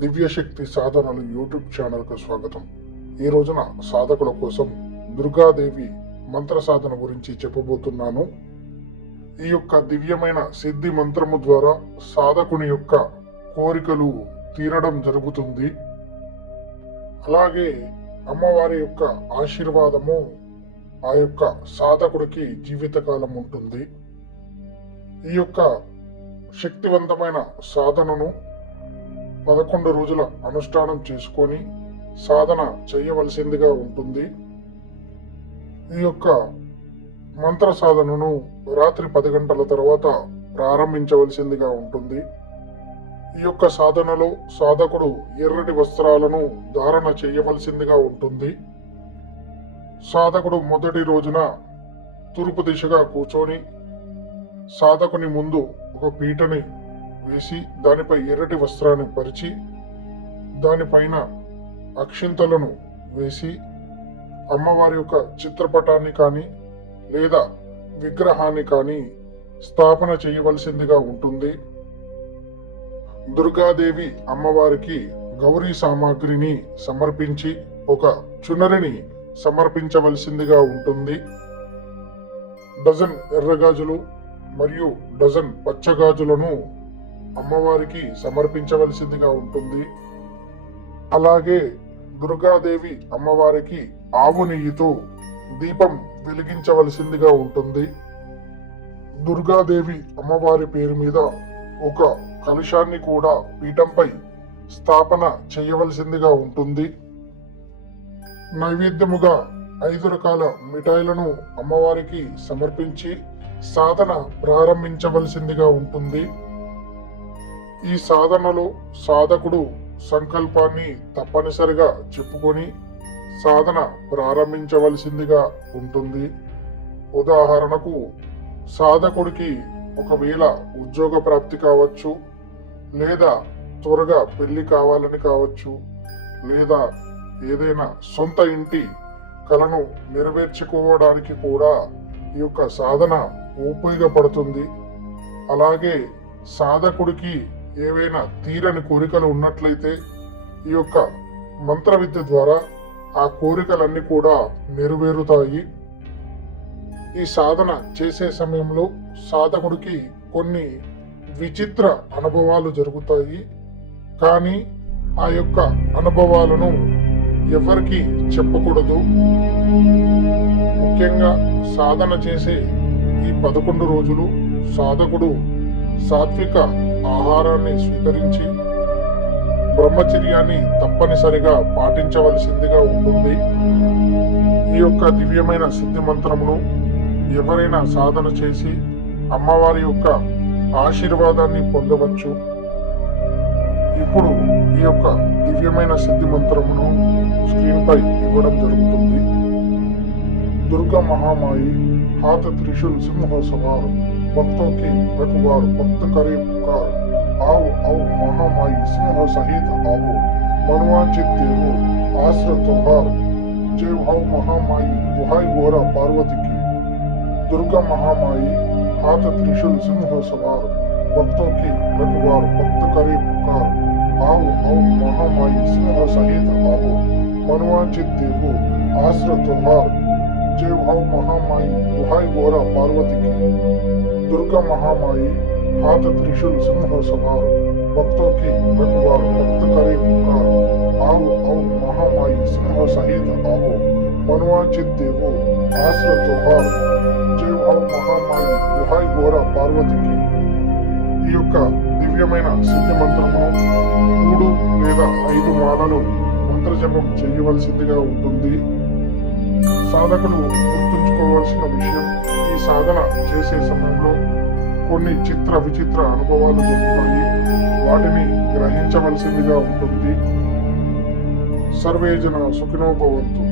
దివ్యశక్తి సాధనలు యూట్యూబ్ ఛానల్కు స్వాగతం. ఈ రోజున సాధకుల కోసం దుర్గాదేవి మంత్ర సాధన గురించి చెప్పబోతున్నాను. ఈ యొక్క దివ్యమైన సిద్ధి మంత్రము ద్వారా సాధకుని యొక్క కోరికలు తీరడం జరుగుతుంది. అలాగే అమ్మవారి యొక్క ఆశీర్వాదము ఆ యొక్క సాధకుడికి జీవితకాలం ఉంటుంది. ఈ యొక్క శక్తివంతమైన సాధనను పదకొండు రోజుల అనుష్ఠానం చేసుకొని సాధన చేయవలసిందిగా ఉంటుంది. ఈ యొక్క మంత్ర సాధనను రాత్రి పది గంటల తర్వాత ప్రారంభించవలసిందిగా ఉంటుంది. ఈ యొక్క సాధనలో సాధకుడు ఎర్రటి వస్త్రాలను ధారణ చేయవలసిందిగా ఉంటుంది. సాధకుడు మొదటి రోజున తూర్పు దిశగా కూర్చొని సాధకుని ముందు ఒక పీటని వేసి దానిపై ఎర్రటి వస్త్రాన్ని పరిచి దానిపైన అక్షింతలను వేసి అమ్మవారి యొక్క చిత్రపటాన్ని కానీ లేదా విగ్రహాన్ని కానీ స్థాపన చేయవలసిందిగా ఉంటుంది. దుర్గాదేవి అమ్మవారికి గౌరీ సామాగ్రిని సమర్పించి ఒక చునరిని సమర్పించవలసిందిగా ఉంటుంది. డజన్ ఎర్రగాజులు మరియు డజన్ పచ్చగాజులను అమ్మవారికి సమర్పించవలసిందిగా ఉంటుంది. అలాగే దుర్గాదేవి అమ్మవారికి ఆవు నెయ్యితో దీపం వెలిగించవలసిందిగా ఉంటుంది. దుర్గాదేవి అమ్మవారి పేరు మీద ఒక కలుషాన్ని కూడా పీఠంపై స్థాపన చేయవలసిందిగా ఉంటుంది. నైవేద్యముగా ఐదు రకాల మిఠాయిలను అమ్మవారికి సమర్పించి సాధన ప్రారంభించవలసిందిగా ఉంటుంది. ఈ సాధనలో సాధకుడు సంకల్పాన్ని తప్పనిసరిగా చెప్పుకొని సాధన ప్రారంభించవలసిందిగా ఉంటుంది. ఉదాహరణకు సాధకుడికి ఒకవేళ ఉద్యోగ ప్రాప్తి కావచ్చు లేదా త్వరగా పెళ్ళి కావాలని కావచ్చు లేదా ఏదైనా సొంత ఇంటి కలను నెరవేర్చుకోవడానికి కూడా ఈ యొక్క సాధన ఉపయోగపడుతుంది. అలాగే సాధకుడికి ఏవైనా తీరని కోరికలు ఉన్నట్లయితే ఈ యొక్క మంత్ర విద్య ద్వారా ఆ కోరికలన్నీ కూడా నెరవేరుతాయి. ఈ సాధన చేసే సమయంలో సాధకుడికి కొన్ని విచిత్ర అనుభవాలు జరుగుతాయి. కానీ ఆ యొక్క అనుభవాలను ఎవరికి చెప్పకూడదు. ముఖ్యంగా సాధన చేసే ఈ పదకొండు రోజులు సాధకుడు సాత్విక ఆహారాన్ని స్వీకరించి బ్రహ్మచర్యాన్ని తప్పనిసరిగా పాటించవలసిందిగా ఉంటుంది. ఈ యొక్క దివ్యమైన సిద్ధి మంత్రమును ఎవరైనా సాధన చేసి అమ్మవారి యొక్క ఆశీర్వాదాన్ని పొందవచ్చు. ఇప్పుడు ఈ యొక్క దివ్యమైన సిద్ధి మంత్రమును స్క్రీన్పై ఇవ్వడం జరుగుతుంది. దుర్గ మహామాయి హాత త్రిశూల్ సింహోత్సవాలు भक्तों के रखवार भक्त करे पुकार। आओ आओ, महामाई, सिंह सहित आओ। मनवांचित देवो आश्र तुम्हार जय भाव महामाई दुहाई गोरा पार्वती की। दुर्गा महामाई, हाथ त्रिशूल सिंह सवार। भक्तों के रखवार भक्त करे पुकार। आओ आओ, महामाई, सिंह सहित आओ। मनवांचित देवो आश्र तुम्हार जय भाव महामाई दुहाई गोरा पार्वती की। दुर्गा महामाई हाथ त्रिशूल सिंह सवार भक्तों की रखवार भक्त करे पुकार आओ आओ महामाई सिंह सहित आओ मनवांचित देवो आश्र त्योहार जय भाव महामाई दुहाई गोरा पार्वती की ఈ యొక్క దివ్యమైన సిద్ధి మంత్రము మూడు లేదా ఐదు మాలలు మంత్రజపం చేయవలసిందిగా ఉంటుంది సాధకులు గుర్తుంచుకోవాల్సిన విషయం ఈ సాధన చేసే సమయంలో కొన్ని చిత్ర విచిత్ర అనుభవాలు జరుగుతాయి వాటిని గ్రహించవలసిందిగా ఉంటుంది. సర్వేజన సుఖినోభవంతు